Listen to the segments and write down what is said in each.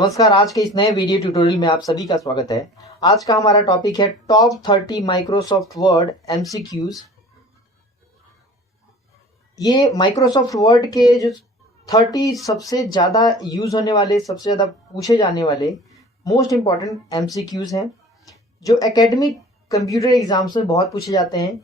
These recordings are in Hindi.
नमस्कार। आज के इस नए वीडियो ट्यूटोरियल में आप सभी का स्वागत है। आज का हमारा टॉपिक है टॉप 30 माइक्रोसॉफ्ट वर्ड एमसीक्यूज। ये माइक्रोसॉफ्ट वर्ड के जो 30 सबसे ज़्यादा यूज होने वाले, सबसे ज़्यादा पूछे जाने वाले मोस्ट इंपॉर्टेंट एमसीक्यूज हैं, जो एकेडमिक कंप्यूटर एग्जाम्स में बहुत पूछे जाते हैं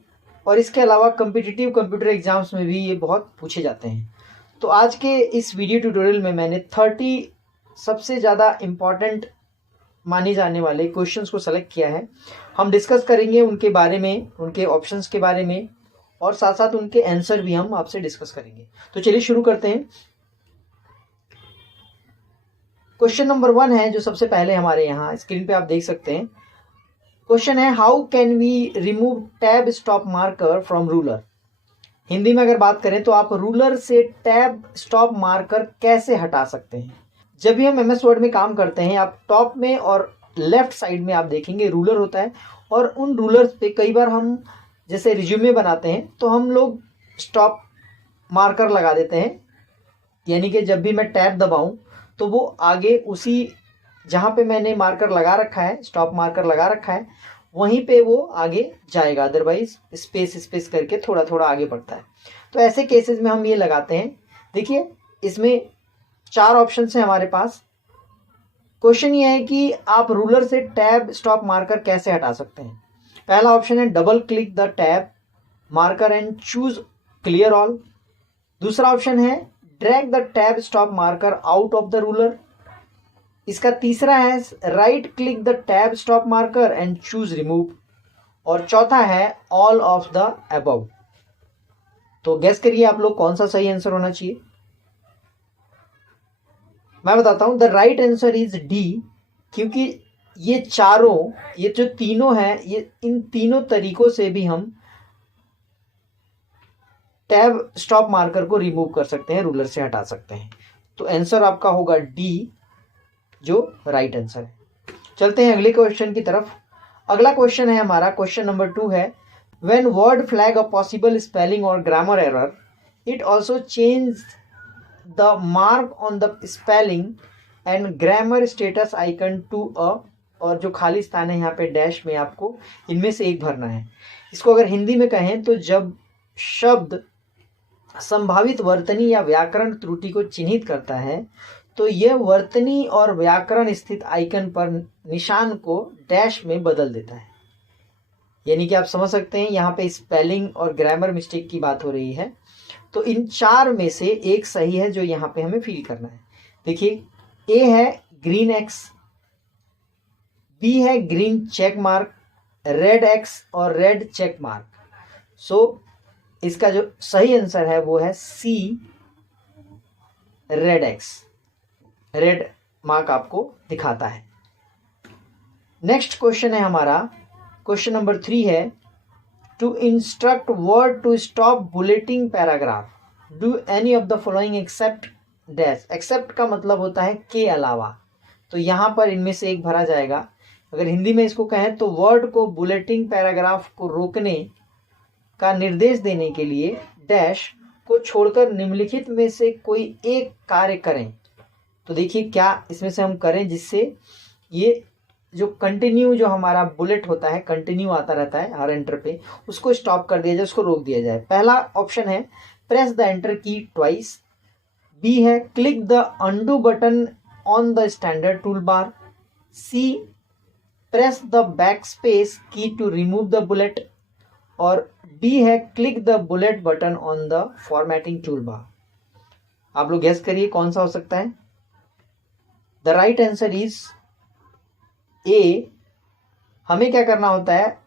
और इसके अलावा कम्पिटिटिव कंप्यूटर एग्जाम्स में भी ये बहुत पूछे जाते हैं। तो आज के इस वीडियो ट्यूटोरियल में मैंने 30 सबसे ज़्यादा इम्पॉर्टेंट माने जाने वाले क्वेश्चंस को सेलेक्ट किया है। हम डिस्कस करेंगे उनके बारे में, उनके ऑप्शंस के बारे में, और साथ साथ उनके आंसर भी हम आपसे डिस्कस करेंगे। तो चलिए शुरू करते हैं। क्वेश्चन नंबर 1 है जो सबसे पहले हमारे यहाँ स्क्रीन पे आप देख सकते हैं। क्वेश्चन है, how can we remove tab stop marker from ruler. Hindi में अगर बात करें तो आप रूलर से टैब स्टॉप मार्कर कैसे हटा सकते हैं। जब भी हम एमएस वर्ड में काम करते हैं, आप टॉप में और लेफ्ट साइड में आप देखेंगे रूलर होता है, और उन रूलर्स पे कई बार हम जैसे रिज्यूमे बनाते हैं तो हम लोग स्टॉप मार्कर लगा देते हैं, यानी कि जब भी मैं टैब दबाऊं तो वो आगे उसी जहाँ पे मैंने मार्कर लगा रखा है, स्टॉप मार्कर लगा रखा है, वहीं पे वो आगे जाएगा। अदरवाइज स्पेस स्पेस करके थोड़ा थोड़ा आगे बढ़ता है। तो ऐसे केसेस में हम ये लगाते हैं। देखिए, इसमें 4 ऑप्शन है हमारे पास। क्वेश्चन ये है कि आप रूलर से टैब स्टॉप मार्कर कैसे हटा सकते हैं। पहला ऑप्शन है, double click the tab marker and choose clear all. दूसरा ऑप्शन है, drag the tab stop marker out of the ruler. इसका तीसरा है, right click the tab stop marker and choose remove. और चौथा है, ऑल ऑफ द अबव। तो गेस करिए आप लोग कौन सा सही आंसर होना चाहिए। मैं बताता हूं, the right answer is D, क्योंकि ये चारों, ये जो तीनों हैं, ये इन तीनों तरीकों से भी हम टैब स्टॉप मार्कर को रिमूव कर सकते हैं, रूलर से हटा सकते हैं। तो आंसर आपका होगा डी, जो राइट आंसर है। चलते हैं अगले क्वेश्चन की तरफ। अगला क्वेश्चन है हमारा, क्वेश्चन नंबर 2 है, when Word flag a possible spelling और grammar error, it also change the mark on the spelling and grammar status icon to a, और जो खाली स्थान है यहाँ पे डैश में आपको इनमें से एक भरना है। इसको अगर हिंदी में कहें तो जब शब्द संभावित वर्तनी या व्याकरण त्रुटि को चिन्हित करता है तो यह वर्तनी और व्याकरण स्थित आइकन पर निशान को डैश में बदल देता है। यानी कि आप समझ सकते हैं यहाँ पे स्पेलिंग और ग्रामर मिस्टेक की बात हो रही है। तो इन 4 में से एक सही है जो यहाँ पे हमें फिल करना है। देखिए, ए है ग्रीन एक्स, बी है green check mark, red X और रेड चेक मार्क। सो इसका जो सही आंसर है वो है C, red X. Red mark आपको दिखाता है। नेक्स्ट क्वेश्चन है हमारा, क्वेश्चन नंबर 3 है, to instruct Word to stop bulleting paragraph, do any of the following except dash. Except का मतलब होता है के अलावा, तो यहाँ पर इनमें से एक भरा जाएगा। अगर हिंदी में इसको कहें तो वर्ड को बुलेटिंग पैराग्राफ को रोकने का निर्देश देने के लिए डैश को छोड़कर निम्नलिखित में से कोई एक कार्य करें। तो देखिए क्या इसमें से हम करें जिससे ये जो कंटिन्यू, जो हमारा बुलेट होता है, कंटिन्यू आता रहता है हर एंटर पे, उसको स्टॉप कर दिया जाए, उसको रोक दिया जाए। पहला ऑप्शन है, press the enter key twice. B है, click the undo button on the standard toolbar. C, press the backspace key to remove the bullet. और डी है, click the bullet button on the formatting toolbar. आप लोग गेस करिए कौन सा हो सकता है। The right answer is A. हमें क्या करना होता है,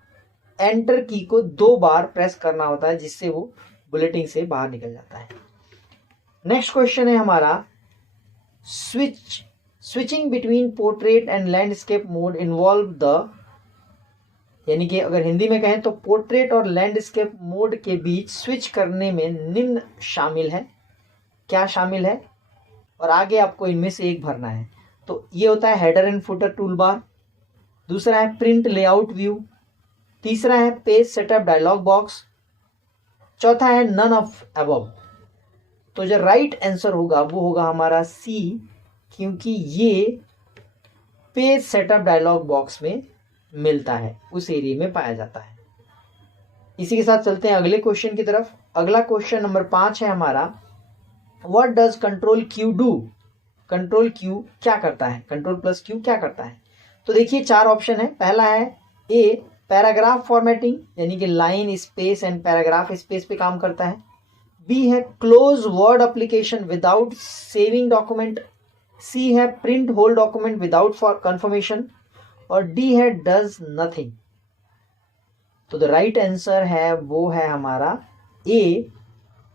एंटर की को 2 बार प्रेस करना होता है, जिससे वो बुलेटिंग से बाहर निकल जाता है। नेक्स्ट क्वेश्चन है हमारा, switching between portrait and landscape mode involve the, यानी कि अगर हिंदी में कहें तो पोर्ट्रेट और लैंडस्केप मोड के बीच स्विच करने में निम्न शामिल है। क्या शामिल है, और आगे आपको इनमें से एक भरना है। तो ये होता है header and footer tool bar. दूसरा है प्रिंट लेआउट व्यू। तीसरा है पेज सेटअप डायलॉग बॉक्स। चौथा है नन ऑफ अबव। तो जो राइट आंसर होगा वो होगा हमारा सी, क्योंकि ये पेज सेटअप डायलॉग बॉक्स में मिलता है, उस एरिया में पाया जाता है। इसी के साथ चलते हैं अगले क्वेश्चन की तरफ। अगला क्वेश्चन नंबर 5 है हमारा, what does control Q do? Control Q क्या करता है? कंट्रोल प्लस क्यू क्या करता है? तो देखिए 4 ऑप्शन है। पहला है ए, पैराग्राफ फॉर्मेटिंग, यानी कि line space and paragraph space पे काम करता है। बी है close Word application without saving document. C है print whole document without for confirmation. और डी है डज नथिंग। तो द राइट आंसर है वो है हमारा A,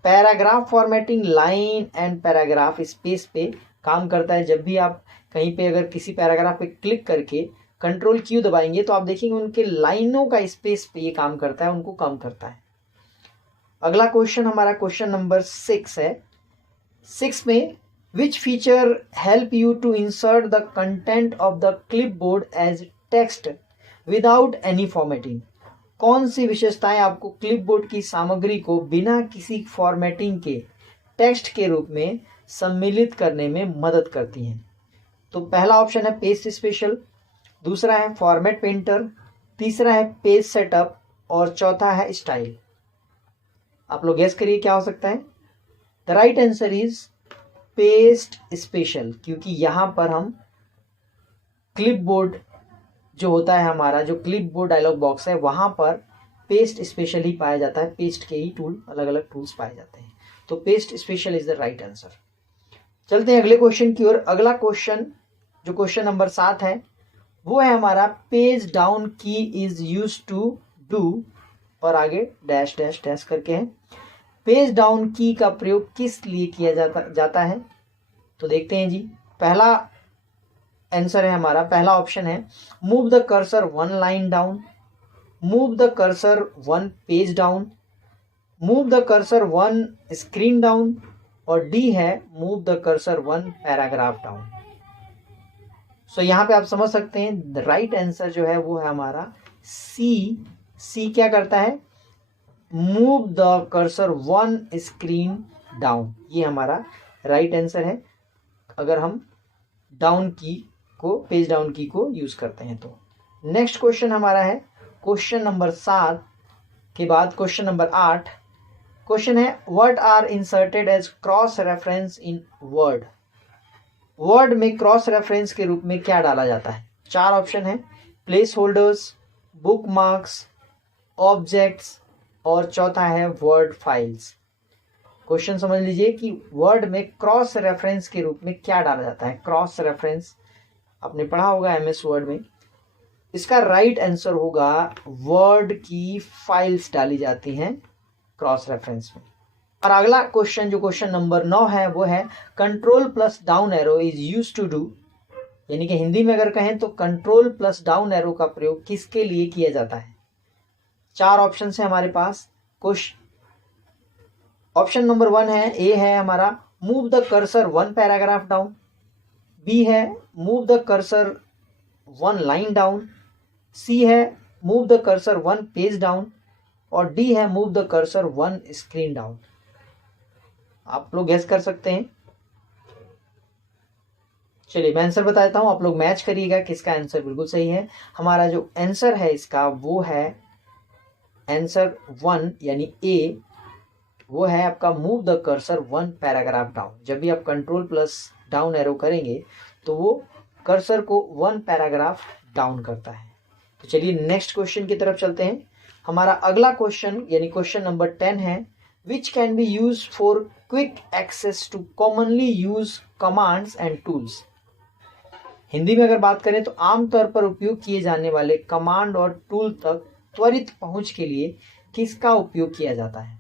paragraph formatting line and paragraph space पे काम करता है। जब भी आप कहीं पे अगर किसी पैराग्राफ पे क्लिक करके कंट्रोल क्यू दबाएंगे तो आप देखेंगे उनके लाइनों का स्पेस पे ये काम करता है, उनको कम करता है। अगला क्वेश्चन हमारा क्वेश्चन नंबर 6 है। 6 में which feature help you to insert the content of the clipboard as text without any formatting? कौन सी विशेषताएं आपको क्लिपबोर्ड की सामग्री को बिना किसी फॉर्मेटिंग के टेक्स्ट के रूप में सम्मिलित करने में मदद करती हैं? तो पहला ऑप्शन है पेज स्पेशल, दूसरा है फॉर्मेट पेंटर, तीसरा है पेज सेटअप और चौथा है स्टाइल। आप लोग गेस करिए क्या हो सकता है। The right answer is paste special, क्योंकि यहां पर हम क्लिपबोर्ड जो होता है हमारा, जो क्लिपबोर्ड डायलॉग बॉक्स है, वहां पर पेस्ट स्पेशल ही पाया जाता है। पेस्ट के ही टूल, अलग अलग टूल्स पाए जाते हैं। तो paste special is the right answer. चलते हैं अगले क्वेश्चन की ओर। अगला क्वेश्चन जो क्वेश्चन नंबर 7 है वो है हमारा, पेज डाउन की इज यूज टू डू, और आगे डैश डैश डैश करके है। पेज डाउन की का प्रयोग किस लिए किया जाता है? तो देखते हैं जी। पहला आंसर है हमारा, पहला ऑप्शन है move the cursor 1 line down, move the cursor 1 page down, move the cursor 1 screen down, और डी है move the cursor 1 paragraph down. So यहां पे आप समझ सकते हैं द राइट आंसर जो है वो है हमारा सी। सी क्या करता है? Move the cursor 1 screen down. ये हमारा राइट आंसर है अगर हम डाउन की को, पेज डाउन की को यूज करते हैं तो। नेक्स्ट क्वेश्चन हमारा है क्वेश्चन नंबर 7 के बाद क्वेश्चन नंबर 8। क्वेश्चन है what are inserted as cross reference in Word? Word में क्रॉस रेफरेंस के रूप में क्या डाला जाता है? 4 ऑप्शन है, place holders, book marks, objects और चौथा है वर्ड फाइल्स। क्वेश्चन समझ लीजिए कि वर्ड में क्रॉस रेफरेंस के रूप में क्या डाला जाता है। क्रॉस रेफरेंस आपने पढ़ा होगा एमएस वर्ड में। इसका राइट आंसर होगा वर्ड की फाइल्स डाली जाती हैं क्रॉस रेफरेंस में। और अगला क्वेश्चन जो क्वेश्चन नंबर 9 है वो है control plus down arrow is use to do, यानी कि हिंदी में अगर कहें तो कंट्रोल प्लस डाउन एरो का प्रयोग किसके लिए किया जाता है? 4 ऑप्शन है हमारे पास। ऑप्शन नंबर 1 है, ए है हमारा move the cursor 1 paragraph down, B है move the cursor 1 line down, C है move the cursor 1 page down, और डी है move the cursor 1 screen down. आप लोग गेस कर सकते हैं। चलिए मैं आंसर बता देता हूं, आप लोग मैच करिएगा किसका आंसर बिल्कुल सही है। हमारा जो आंसर है इसका वो है आंसर 1 यानी ए, वो है आपका move the cursor 1 paragraph down. जब भी आप कंट्रोल प्लस डाउन एरो करेंगे तो वो कर्सर को 1 पैराग्राफ डाउन करता है। तो चलिए नेक्स्ट क्वेश्चन की तरफ चलते हैं। हमारा अगला क्वेश्चन यानी क्वेश्चन नंबर 10 है which can be use for quick access to commonly use commands and tools. Hindi में अगर बात करें तो आमतौर पर उपयोग किए जाने वाले कमांड और टूल तक त्वरित पहुंच के लिए किसका उपयोग किया जाता है?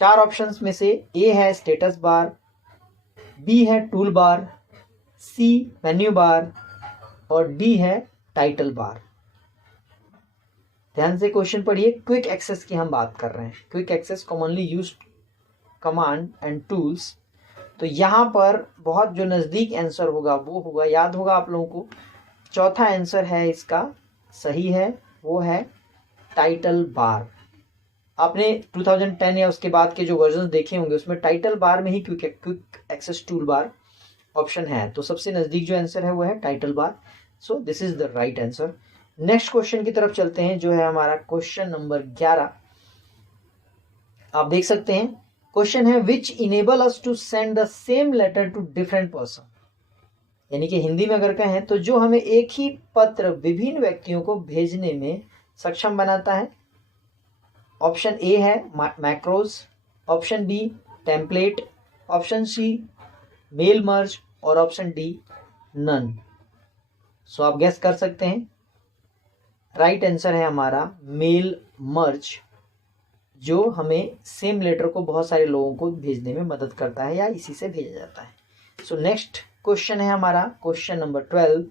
4 ऑप्शंस में से ए है स्टेटस बार, बी है टूल बार, सी मेन्यू बार और डी है टाइटल बार। ध्यान से क्वेश्चन पढ़िए। क्विक एक्सेस की हम बात कर रहे हैं, quick access commonly used command and tools. तो यहां पर बहुत जो नजदीक आंसर होगा वो होगा, याद होगा आप लोगों को, चौथा आंसर है इसका सही है, वो है टाइटल बार। आपने 2010 या उसके बाद के जो वर्जन देखे होंगे उसमें टाइटल बार में ही quick access tool bar option है, तो सबसे नजदीक जो आंसर है वो है title bar. So this is the right answer. Next question की तरफ चलते हैं, जो है हमारा क्वेश्चन नंबर 11। आप देख सकते हैं क्वेश्चन है which enable us to send the same letter to different person, यानी कि हिंदी में अगर कहें तो जो हमें एक ही पत्र विभिन्न व्यक्तियों को भेजने में सक्षम बनाता है। ऑप्शन ए है macros, option B template, option C mail merge और ऑप्शन डी नन। सो आप गेस कर सकते हैं, राइट आंसर है हमारा मेल मर्ज, जो हमें सेम लेटर को बहुत सारे लोगों को भेजने में मदद करता है या इसी से भेजा जाता है। सो नेक्स्ट क्वेश्चन है हमारा क्वेश्चन नंबर 12।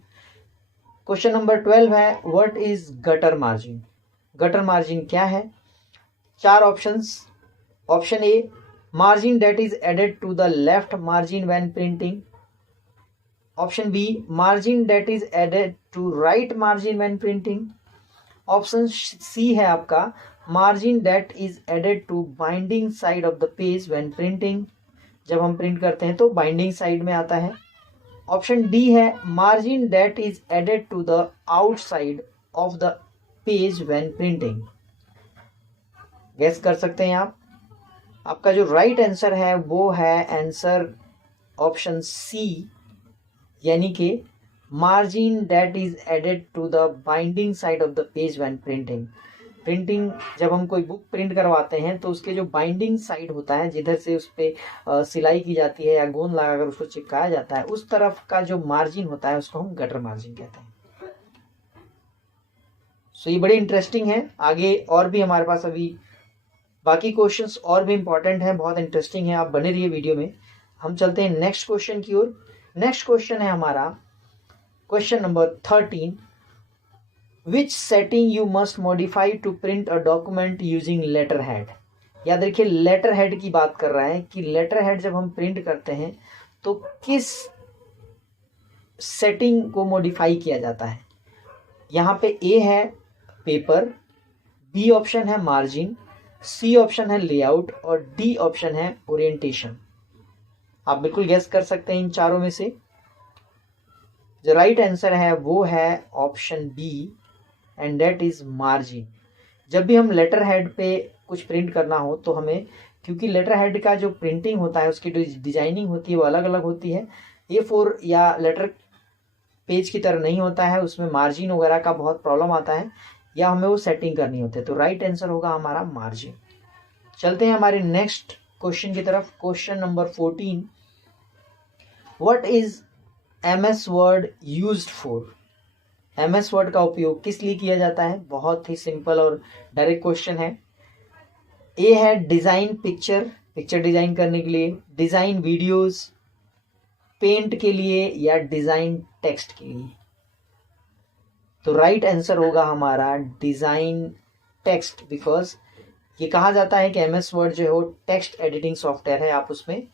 क्वेश्चन नंबर 12 है what is gutter margin. Gutter margin क्या है? 4 options. Option A margin that is added to the left margin when printing. Option B margin that is added to right margin when printing. Option C है आपका margin that is added to binding side of the page when printing, जब हम प्रिंट करते हैं तो बाइंडिंग साइड में आता है। ऑप्शन डी है margin that is added to the outside of the page when printing. Guess कर सकते हैं आप। आपका जो राइट आंसर है वो है आंसर ऑप्शन सी, यानी कि margin that is added to the binding side of the page when printing. Printing जब हम कोई बुक प्रिंट करवाते हैं तो उसके जो बाइंडिंग साइड होता है, जिधर से उस पर सिलाई की जाती है या गोंद लगाकर उसको चिपकाया जाता है, उस तरफ का जो मार्जिन होता है उसको हम गटर मार्जिन कहते हैं। सो ये बड़ी इंटरेस्टिंग है। आगे और भी हमारे पास अभी बाकी क्वेश्चंस और भी इंपॉर्टेंट हैं, बहुत इंटरेस्टिंग है, आप बने रहिए वीडियो में। हम चलते हैं नेक्स्ट क्वेश्चन की ओर। नेक्स्ट क्वेश्चन है हमारा question number 13। Which setting you must modify to print a document using letterhead. याद रखिए लेटर हेड की बात कर रहा है कि लेटर हेड जब हम प्रिंट करते हैं तो किस सेटिंग को मॉडिफाई किया जाता है। यहाँ पे ए है पेपर, बी ऑप्शन है मार्जिन, सी ऑप्शन है लेआउट और डी ऑप्शन है ओरिएंटेशन। आप बिल्कुल गेस कर सकते हैं इन चारों में से। जो राइट आंसर है वो है option B and that is margin. जब भी हम लेटर हेड पे कुछ प्रिंट करना हो तो हमें, क्योंकि लेटर हेड का जो प्रिंटिंग होता है उसकी जो डिजाइनिंग होती है वो अलग अलग होती है, A4 या लेटर पेज की तरह नहीं होता है, उसमें मार्जिन वगैरह का बहुत प्रॉब्लम आता है या हमें वो सेटिंग करनी होती है। तो राइट आंसर होगा हमारा मार्जिन। चलते हैं हमारे नेक्स्ट क्वेश्चन की तरफ। Question number 14। What is MS word used for. MS word का उपयोग किस लिए किया जाता है? बहुत ही सिंपल और डायरेक्ट क्वेश्चन है। ए है डिजाइन पिक्चर डिजाइन करने के लिए, डिजाइन वीडियोस, पेंट के लिए या डिजाइन टेक्स्ट के लिए। तो राइट आंसर होगा हमारा डिजाइन टेक्स्ट, बिकॉज ये कहा जाता है कि MS वर्ड जो है वो टेक्स्ट एडिटिंग सॉफ्टवेयर है, आप उसमें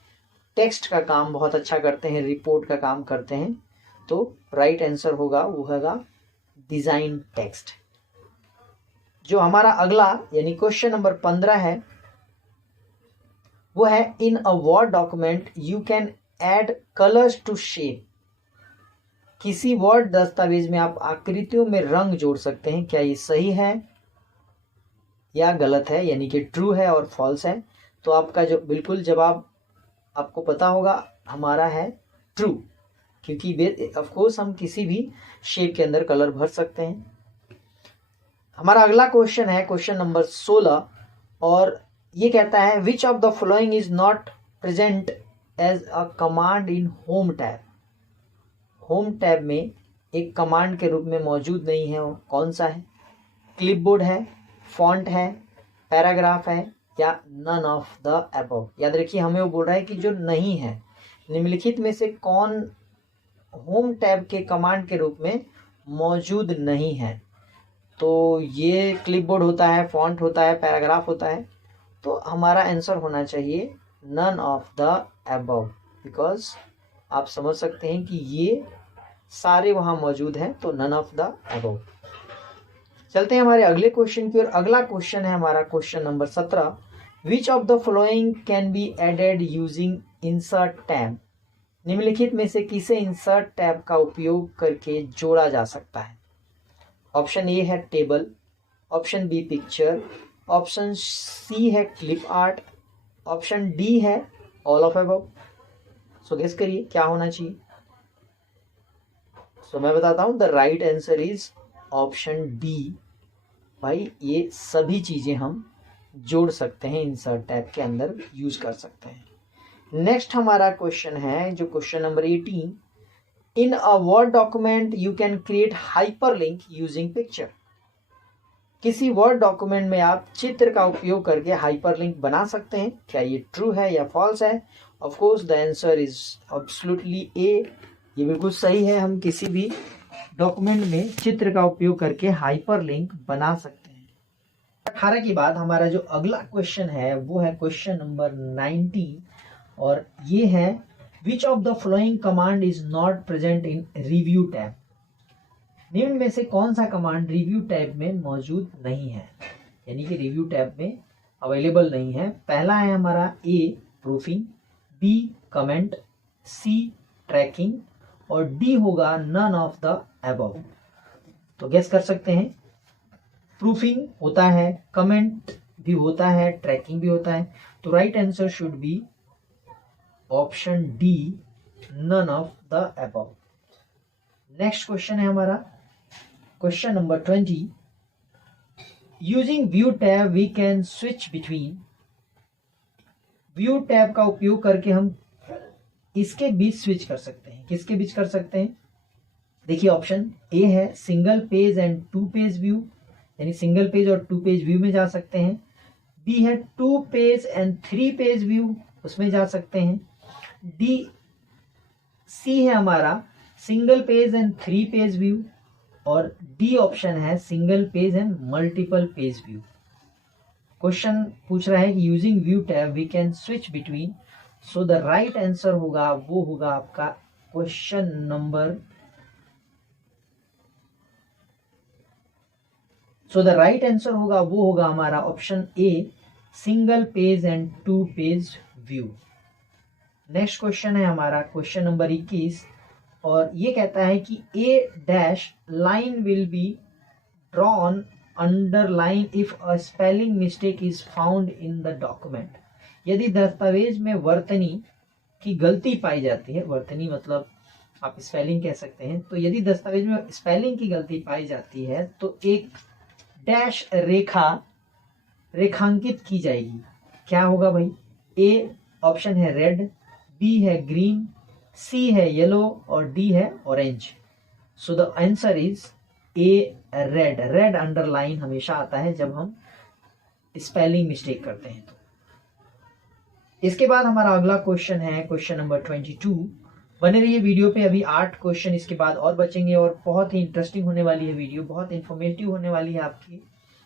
टेक्स्ट का काम बहुत अच्छा करते हैं, रिपोर्ट का काम करते हैं। तो राइट आंसर होगा वो होगा डिजाइन टेक्स्ट। जो हमारा अगला यानी क्वेश्चन नंबर 15 है वो है in a Word document you can add colours to shape. किसी वर्ड दस्तावेज में आप आकृतियों में रंग जोड़ सकते हैं। क्या ये सही है या गलत है, यानी कि ट्रू है और फॉल्स है? तो आपका जो बिल्कुल जवाब आपको पता होगा हमारा है ट्रू, क्योंकि ऑफ कोर्स हम किसी भी शेप के अंदर कलर भर सकते हैं। हमारा अगला क्वेश्चन है क्वेश्चन नंबर 16 और ये कहता है which of the following is not present as a command in home tab. Home tab में एक कमांड के रूप में मौजूद नहीं है, वो कौन सा है? क्लिपबोर्ड है, फॉन्ट है, पैराग्राफ है या नन ऑफ द अबव। याद रखिए हमें वो बोल रहा है कि जो नहीं है, निम्नलिखित में से कौन होम टैब के कमांड के रूप में मौजूद नहीं है। तो ये क्लिपबोर्ड होता है, फॉन्ट होता है, पैराग्राफ होता है। तो हमारा आंसर होना चाहिए none of the above, because आप समझ सकते हैं कि ये सारे वहां मौजूद हैं, तो नन ऑफ द अबव। चलते हैं हमारे अगले क्वेश्चन की ओर। अगला क्वेश्चन है हमारा question number 17। Which of the following can be added using insert tab. निम्नलिखित में से किसे इंसर्ट टैब का उपयोग करके जोड़ा जा सकता है? ऑप्शन ए है table, option B picture, option C है क्लिप आर्ट, ऑप्शन डी है all of above. So guess करिए क्या होना चाहिए। सो मैं बताता हूं, the right answer is option D. भाई ये सभी चीजें हम जोड़ सकते हैं, इंसर्ट टैब के अंदर यूज कर सकते हैं। नेक्स्ट हमारा क्वेश्चन है जो question number 18, in a Word document you can create hyperlink using picture. किसी वर्ड डॉक्यूमेंट में आप चित्र का उपयोग करके हाइपरलिंक बना सकते हैं, क्या ये ट्रू है या फॉल्स है? Of course the answer is absolutely A, ये बिल्कुल सही है। हम किसी भी डॉक्यूमेंट में चित्र का उपयोग करके हाइपरलिंक बना सकते हैं। 18 के बाद हमारा जो अगला क्वेश्चन है वो है क्वेश्चन नंबर 19 और ये है which of the following command is not present in review tab. निम्न में से कौन सा कमांड रिव्यू टैब में मौजूद नहीं है, यानी कि रिव्यू टैब में अवेलेबल नहीं है? पहला है हमारा ए प्रूफिंग, बी कमेंट, सी ट्रैकिंग और डी होगा नन ऑफ द अबव। तो गेस कर सकते हैं। प्रूफिंग होता है, कमेंट भी होता है, ट्रैकिंग भी होता है, तो right answer should be option D none of the above. Next question है हमारा question number 20, using view tab we can switch between. View tab का उपयोग करके हम इसके बीच स्विच कर सकते हैं। किसके बीच कर सकते हैं? देखिए ऑप्शन ए है single page and two page view, यानी सिंगल पेज और टू पेज व्यू में जा सकते हैं। बी है two page and three page view, उसमें जा सकते हैं। डी सी है हमारा single page and three page view और डी ऑप्शन है single page and multiple page view. Question पूछ रहा है कि using view tab we can switch between, so the right answer होगा वो होगा आपका question number, so the right answer होगा वो होगा हमारा option A single page and two page view. Next question है हमारा क्वेश्चन नंबर 21 और ये कहता है कि a dash line will be drawn underline if a spelling mistake is found in the document. यदि दस्तावेज में वर्तनी की गलती पाई जाती है, वर्तनी मतलब आप स्पेलिंग कह सकते हैं, तो यदि दस्तावेज में स्पेलिंग की गलती पाई जाती है तो एक डैश रेखा रेखांकित की जाएगी। क्या होगा भाई? ए ऑप्शन है रेड, बी है ग्रीन, सी है येलो और डी है orange. So the answer is A red. Red underline हमेशा आता है जब हम स्पेलिंग मिस्टेक करते हैं। तो इसके बाद हमारा अगला क्वेश्चन है क्वेश्चन नंबर 22। बने रहिए वीडियो पे, अभी 8 क्वेश्चन इसके बाद और बचेंगे और बहुत ही इंटरेस्टिंग होने वाली है वीडियो, बहुत इंफॉर्मेटिव होने वाली है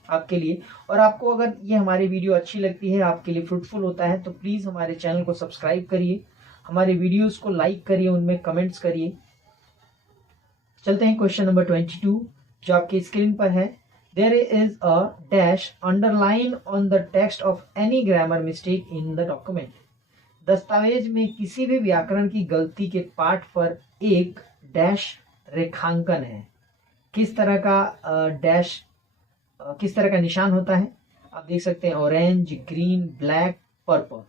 आपके लिए। और आपको अगर ये हमारी वीडियो अच्छी लगती है, आपके लिए फ्रूटफुल होता है, तो प्लीज हमारे चैनल को सब्सक्राइब करिए, हमारे वीडियोस को लाइक करिए, उनमें कमेंट्स करिए। चलते हैं क्वेश्चन नंबर 22 जो आपकी स्क्रीन पर है। There is a dash underline on the text of any grammar mistake in the document. दस्तावेज में किसी भी व्याकरण की गलती के पाठ पर एक डैश रेखांकन है। किस तरह का डैश, किस तरह का निशान होता है? आप देख सकते हैं orange, green, black, purple.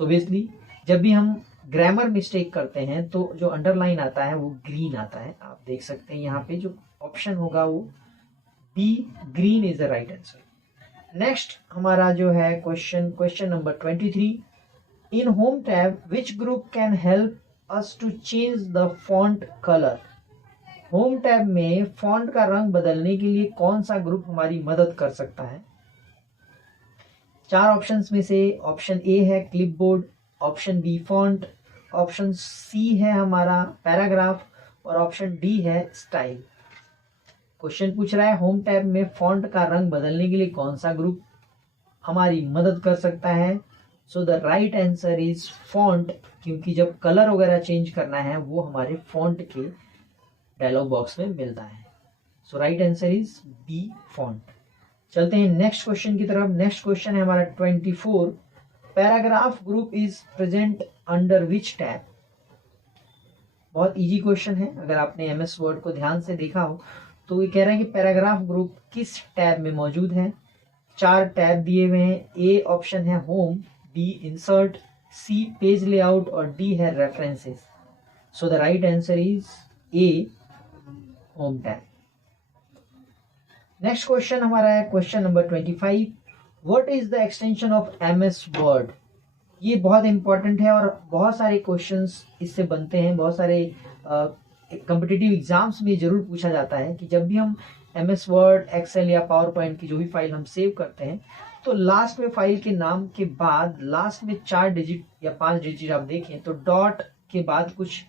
So basically जब भी हम ग्रामर मिस्टेक करते हैं तो जो अंडरलाइन आता है वो ग्रीन आता है। आप देख सकते हैं यहाँ पे जो ऑप्शन होगा वो B green is the right answer. Next हमारा जो है question number 23, in home tab which group can help us to change the font colour. Home tab में फॉन्ट का रंग बदलने के लिए कौन सा ग्रुप हमारी मदद कर सकता है? 4 ऑप्शंस में से ऑप्शन ए है clipboard, option B font, option C है हमारा पैराग्राफ और ऑप्शन डी है स्टाइल। क्वेश्चन पूछ रहा है होम टैब में फॉन्ट का रंग बदलने के लिए कौन सा ग्रुप हमारी मदद कर सकता है? सो the right answer is font, क्योंकि जब कलर वगैरह चेंज करना है वो हमारे फॉन्ट के डायलॉग बॉक्स में मिलता है। So right answer is B font. चलते हैं नेक्स्ट क्वेश्चन की तरफ। नेक्स्ट क्वेश्चन है हमारा 24, paragraph group is present under which tab. बहुत इजी क्वेश्चन है। अगर आपने एमएस वर्ड को ध्यान से देखा हो तो ये कह रहा है कि पैराग्राफ ग्रुप किस टैब में मौजूद है। 4 टैब दिए हुए हैं। ए ऑप्शन है होम, बी इंसर्ट, सी पेज लेआउट और डी है references. So the right answer is A, home tab. Next question हमारा है question number 25। What is the extension of MS word. ये बहुत इंपॉर्टेंट है और बहुत सारे क्वेश्चंस इससे बनते हैं। बहुत सारे कॉम्पिटिटिव एग्जाम्स में जरूर पूछा जाता है कि जब भी हम एमएस वर्ड, एक्सेल या पावर पॉइंट की जो भी फाइल हम सेव करते हैं तो लास्ट में फाइल के नाम के बाद लास्ट में 4 डिजिट या 5 डिजिट आप देखें तो डॉट के बाद कुछ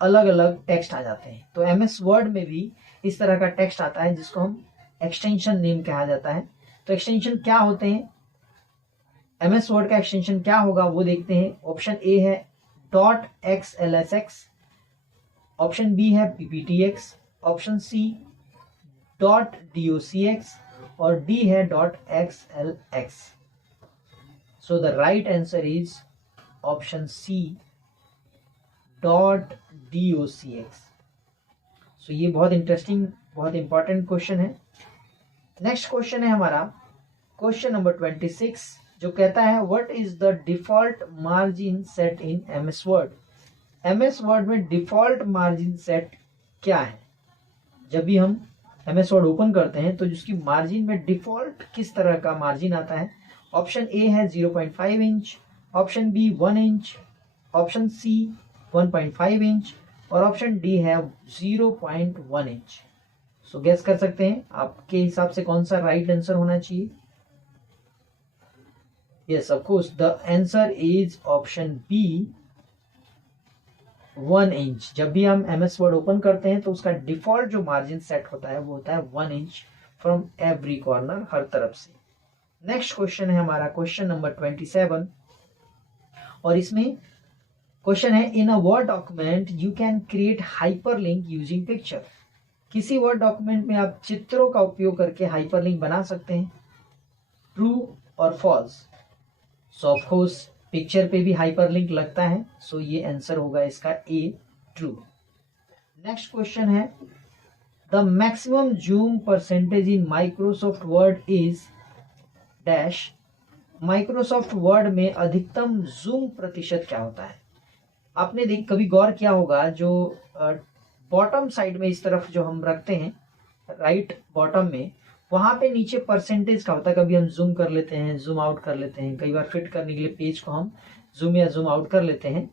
अलग अलग टेक्स्ट आ जाते हैं। तो एमएस वर्ड में भी इस तरह का टेक्स्ट आता है जिसको हम एक्सटेंशन नेम कहा जाता है। तो एक्सटेंशन क्या होते हैं, एमएस वर्ड का एक्सटेंशन क्या होगा वो देखते हैं। ऑप्शन ए है .xlsx, ऑप्शन बी है pptx, ऑप्शन सी .docx और डी है .xlx। So the right answer is option C .docx। सो ये बहुत इंटरेस्टिंग, बहुत इंपॉर्टेंट क्वेश्चन है। नेक्स्ट क्वेश्चन है हमारा क्वेश्चन नंबर 26 जो कहता है what is the default margin set in MS Word. MS Word में डिफॉल्ट मार्जिन सेट क्या है। जब भी हम एमएस वर्ड ओपन करते हैं तो जिसकी मार्जिन में डिफॉल्ट किस तरह का मार्जिन आता है। ऑप्शन ए है 0.5 inch, option B 1 inch, option C 1.5 inch और ऑप्शन डी है 0.1 इंच। सो गेस कर सकते हैं आपके हिसाब से कौन सा राइट आंसर होना चाहिए। Yes, of course the answer is option B 1 inch. जब भी हम एमएस वर्ड ओपन करते हैं तो उसका डिफॉल्ट जो मार्जिन सेट होता है वो होता है 1 इंच फ्रॉम एवरी कॉर्नर, हर तरफ से। नेक्स्ट क्वेश्चन है हमारा क्वेश्चन नंबर 27 और इसमें क्वेश्चन है in a Word document you can create hyperlink using picture. किसी वर्ड डॉक्यूमेंट में आप चित्रों का उपयोग करके हाइपरलिंक बना सकते हैं, ट्रू और false. So of course picture पे भी हाइपरलिंक लगता है, सो ये आंसर होगा इसका ए, ट्रू। नेक्स्ट क्वेश्चन है the maximum zoom percentage in Microsoft word is dash. Microsoft word में अधिकतम जूम प्रतिशत क्या होता है। आपने कभी गौर किया होगा जो बॉटम साइड में इस तरफ जो हम रखते हैं राइट बॉटम में, वहां पे नीचे परसेंटेज का होता है। कभी हम जूम कर लेते हैं, जूम आउट कर लेते हैं, कई बार फिट करने के लिए पेज को हम जूम या जूम आउट कर लेते हैं।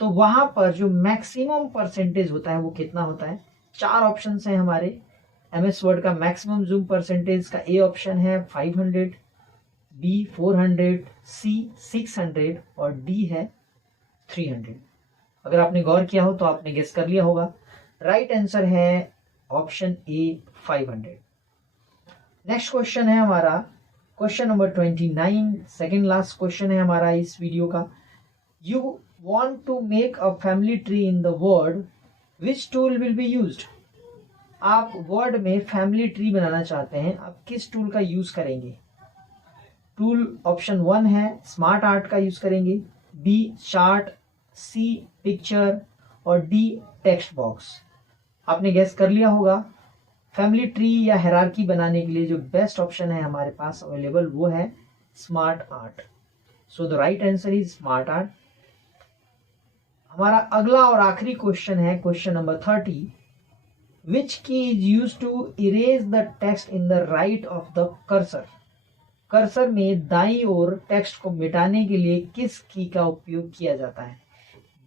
तो वहां पर जो मैक्सिमम परसेंटेज होता है वो कितना होता है। 4 ऑप्शन है हमारे एमएस वर्ड का मैक्सिमम जूम परसेंटेज का। ए ऑप्शन है 500, बी 400, सी 600 और डी है 300। अगर आपने गौर किया हो तो आपने गेस कर लिया होगा। राइट आंसर है ऑप्शन ए 500। नेक्स्ट क्वेश्चन है हमारा question number 29, second last question है हमारा इस वीडियो का। You want to make a family tree in the Word, which tool will be used. आप वर्ड में फैमिली ट्री बनाना चाहते हैं, आप किस टूल का यूज करेंगे। टूल ऑप्शन 1 है स्मार्ट आर्ट का यूज करेंगे, बी चार्ट, सी पिक्चर और डी टेक्स्ट बॉक्स। आपने गेस कर लिया होगा। फैमिली ट्री या हायरार्की बनाने के लिए जो बेस्ट ऑप्शन है हमारे पास अवेलेबल वो है smart art. So the right answer is smart art. हमारा अगला और आखिरी क्वेश्चन है question number 30। Which key is use to erase the text in the right of the cursor. Cursor में दाईं ओर टेक्स्ट को मिटाने के लिए किस की का उपयोग किया जाता है।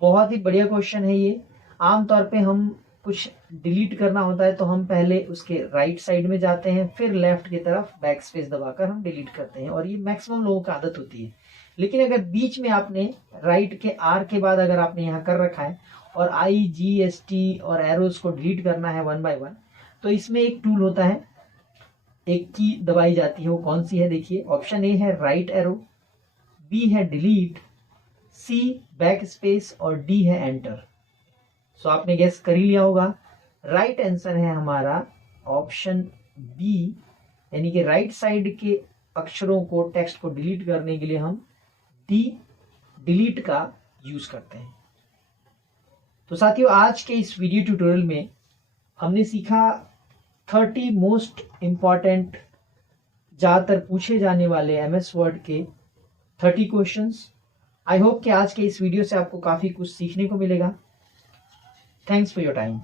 बहुत ही बढ़िया क्वेश्चन है ये। आमतौर पे हम कुछ डिलीट करना होता है तो हम पहले उसके राइट साइड में जाते हैं, फिर लेफ्ट की तरफ बैक स्पेस दबाकर हम डिलीट करते हैं और ये मैक्सिमम लोगों की आदत होती है। लेकिन अगर बीच में आपने राइट के आर के बाद अगर आपने यहाँ कर रखा है और IGST और एरोज को डिलीट करना है 1 बाय 1, तो इसमें एक टूल होता है, एक की दबाई जाती है। वो कौन सी है देखिए। ऑप्शन ए है राइट एरो, बी है डिलीट, सी बैक स्पेस और डी है एंटर। सो आपने गेस कर ही लिया होगा। राइट आंसर है हमारा ऑप्शन बी, यानी कि राइट साइड के अक्षरों को, टेक्स्ट को डिलीट करने के लिए हम डिलीट का यूज करते हैं। तो साथियों, आज के इस वीडियो ट्यूटोरियल में हमने सीखा 30 मोस्ट इम्पॉर्टेंट ज़्यादातर पूछे जाने वाले MS वर्ड के 30 क्वेश्चंस। आई होप कि आज के इस वीडियो से आपको काफ़ी कुछ सीखने को मिलेगा। Thanks for your time.